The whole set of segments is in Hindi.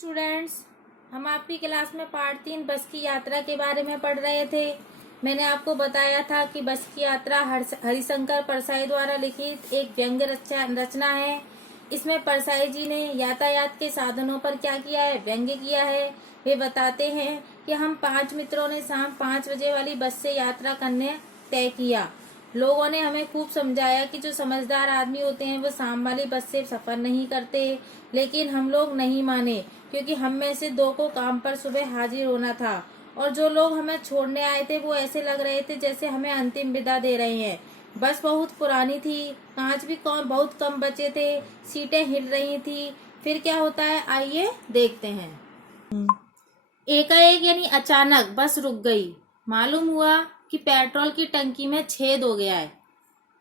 स्टूडेंट्स, हम आपकी क्लास में पार्ट 3 बस की यात्रा के बारे में पढ़ रहे थे। मैंने आपको बताया था कि बस की यात्रा हरिशंकर परसाई द्वारा लिखित एक व्यंग्य रचना है। इसमें परसाई जी ने यातायात के साधनों पर क्या किया है, व्यंग्य किया है। वे बताते हैं कि हम 5 मित्रों ने शाम 5 बजे वाली बस से यात्रा करने तय किया। लोगों ने हमें खूब समझाया कि जो समझदार आदमी होते हैं वो शाम वाली बस से सफर नहीं करते, लेकिन हम लोग नहीं माने क्योंकि हम में से 2 को काम पर सुबह हाजिर होना था और जो लोग हमें छोड़ने आए थे वो ऐसे लग रहे थे जैसे हमें अंतिम विदा दे रहे हैं। बस बहुत पुरानी थी, कांच भी बहुत कम बचे थे, सीटें हिल रही थी। फिर क्या होता है, आइए देखते हैं। एकाएक यानी अचानक बस रुक गई। मालूम हुआ कि पेट्रोल की टंकी में छेद हो गया है।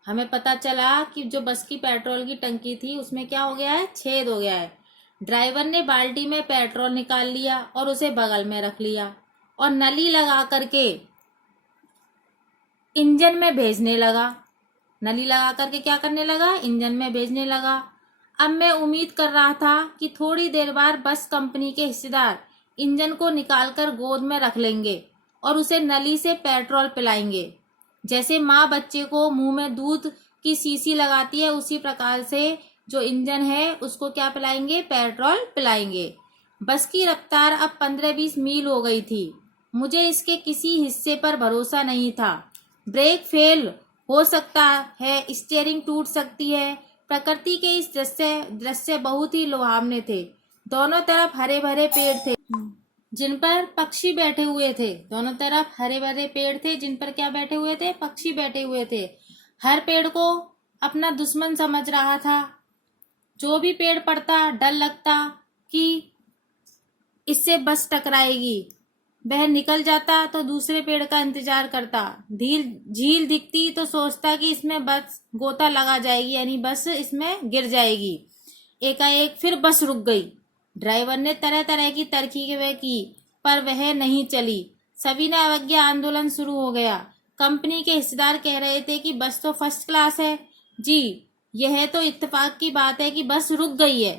हमें पता चला कि जो बस की पेट्रोल की टंकी थी उसमें क्या हो गया है, छेद हो गया है। ड्राइवर ने बाल्टी में पेट्रोल निकाल लिया और उसे बगल में रख लिया और नली लगा करके इंजन में भेजने लगा। नली लगा करके क्या करने लगा, इंजन में भेजने लगा। अब मैं उम्मीद कर रहा था कि थोड़ी देर बाद बस कंपनी के हिस्सेदार इंजन को निकालकर गोद में रख लेंगे और उसे नली से पेट्रोल पिलाएंगे। जैसे माँ बच्चे को मुंह में दूध की शीशी लगाती है, उसी प्रकार से जो इंजन है उसको क्या पिलाएंगे, पेट्रोल पिलाएंगे। बस की रफ्तार अब 15-20 मील हो गई थी। मुझे इसके किसी हिस्से पर भरोसा नहीं था। ब्रेक फेल हो सकता है, स्टीयरिंग टूट सकती है। प्रकृति के इस दृश्य बहुत ही लुभावने थे। दोनों तरफ हरे भरे पेड़ थे जिन पर पक्षी बैठे हुए थे। दोनों तरफ हरे भरे पेड़ थे जिन पर क्या बैठे हुए थे, पक्षी बैठे हुए थे। हर पेड़ को अपना दुश्मन समझ रहा था। जो भी पेड़ पड़ता डर लगता कि इससे बस टकराएगी। वह निकल जाता तो दूसरे पेड़ का इंतजार करता। झील दिखती तो सोचता कि इसमें बस गोता लगा जाएगी, यानी बस इसमें गिर जाएगी। एकाएक फिर बस रुक गई। ड्राइवर ने तरह तरह की तरकीबें की पर वह नहीं चली। सभी ने अवज्ञा आंदोलन शुरू हो गया। कंपनी के हिस्सेदार कह रहे थे कि बस तो फर्स्ट क्लास है जी, यह तो इत्तेफाक की बात है कि बस रुक गई है।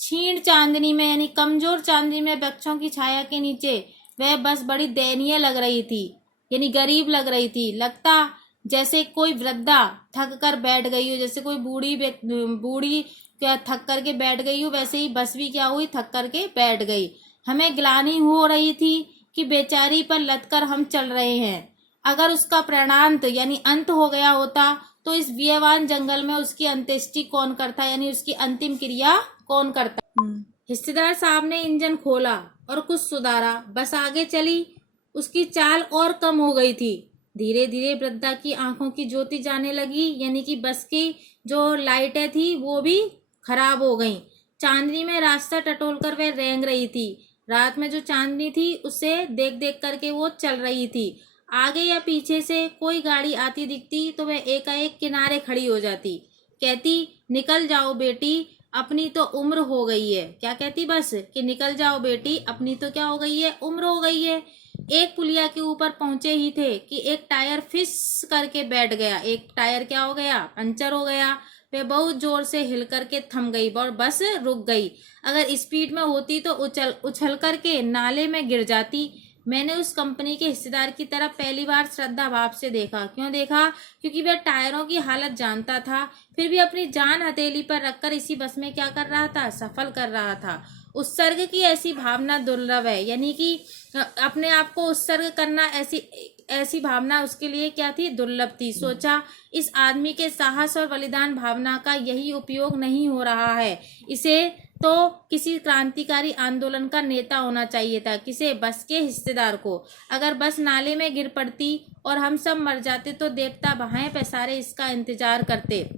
क्षीण चांदनी में यानी कमजोर चांदनी में वृक्षों की छाया के नीचे वह बस बड़ी दयनीय लग रही थी, यानी गरीब लग रही थी। लगता जैसे कोई वृद्धा थक कर बैठ गई हो, जैसे कोई बूढ़ी क्या थक करके बैठ गई हो, वैसे ही बस भी क्या हुई, थक करके बैठ गई। हमें ग्लानि हो रही थी कि बेचारी पर लदकर हम चल रहे हैं। अगर उसका प्राणांत यानी अंत हो गया होता तो इस व्ययवान जंगल में उसकी अंत्येष्टि कौन करता, यानी उसकी अंतिम क्रिया कौन करता। हिस्सेदार साहब ने इंजन खोला और कुछ सुधारा। बस आगे चली। उसकी चाल और कम हो गई थी। धीरे धीरे वृद्धा की आंखों की ज्योति जाने लगी, यानी कि बस की जो लाइटें थी वो भी खराब हो गईं। चांदनी में रास्ता टटोलकर वह रेंग रही थी। रात में जो चांदनी थी उसे देख देख करके वो चल रही थी। आगे या पीछे से कोई गाड़ी आती दिखती तो वह एकाएक किनारे खड़ी हो जाती। कहती, निकल जाओ बेटी, अपनी तो उम्र हो गई है। क्या कहती बस कि निकल जाओ बेटी, अपनी तो क्या हो गई है, उम्र हो गई है। एक पुलिया के ऊपर पहुंचे ही थे कि एक टायर फिस करके बैठ गया। एक टायर क्या हो गया, पंचर हो गया। वे बहुत जोर से हिल करके थम गई और बस रुक गई। अगर स्पीड में होती तो उछल करके नाले में गिर जाती। मैंने उस कंपनी के हिस्सेदार की तरफ पहली बार श्रद्धा भाव से देखा। क्यों देखा? क्योंकि वह टायरों की हालत जानता था, फिर भी अपनी जान हथेली पर रखकर इसी बस में क्या कर रहा था, सफल कर रहा था। उत्सर्ग की ऐसी भावना दुर्लभ है, यानी कि अपने आप को उत्सर्ग करना ऐसी भावना उसके लिए क्या थी, दुर्लभ थी। सोचा, इस आदमी के साहस और बलिदान भावना का यही उपयोग नहीं हो रहा है। इसे तो किसी क्रांतिकारी आंदोलन का नेता होना चाहिए था। किसे? बस के हिस्सेदार को। अगर बस नाले में गिर पड़ती और हम सब मर जाते तो देवता बहाएं पैसारे इसका इंतजार करते।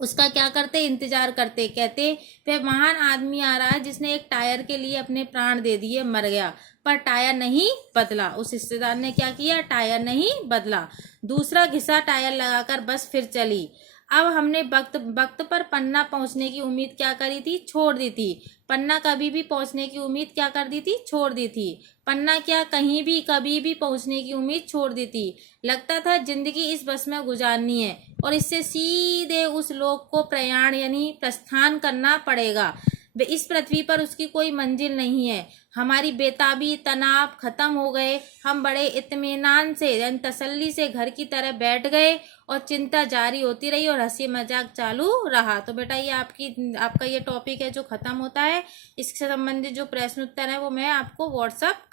उसका क्या करते, इंतजार करते। कहते, वह महान आदमी आ रहा है जिसने एक टायर के लिए अपने प्राण दे दिए, मर गया, पर टायर नहीं बदला। उस हिस्सेदार ने क्या किया, टायर नहीं बदला। दूसरा घिसा टायर लगाकर बस फिर चली। अब हमने वक्त पर पन्ना पहुंचने की उम्मीद क्या करी थी, छोड़ दी थी। पन्ना कभी भी पहुंचने की उम्मीद क्या कर दी थी, छोड़ दी थी। पन्ना क्या कहीं भी कभी भी पहुंचने की उम्मीद छोड़ दी थी। लगता था जिंदगी इस बस में गुजारनी है और इससे सीधे उस लोक को प्रयाण यानी प्रस्थान करना पड़ेगा। वे इस पृथ्वी पर उसकी कोई मंजिल नहीं है। हमारी बेताबी तनाव खत्म हो गए। हम बड़े इत्मीनान से यानी तसल्ली से घर की तरह बैठ गए और चिंता जारी होती रही और हंसी मजाक चालू रहा। तो बेटा ये आपका ये टॉपिक है जो खत्म होता है। इससे संबंधित जो प्रश्न उत्तर है वो मैं आपको व्हाट्सएप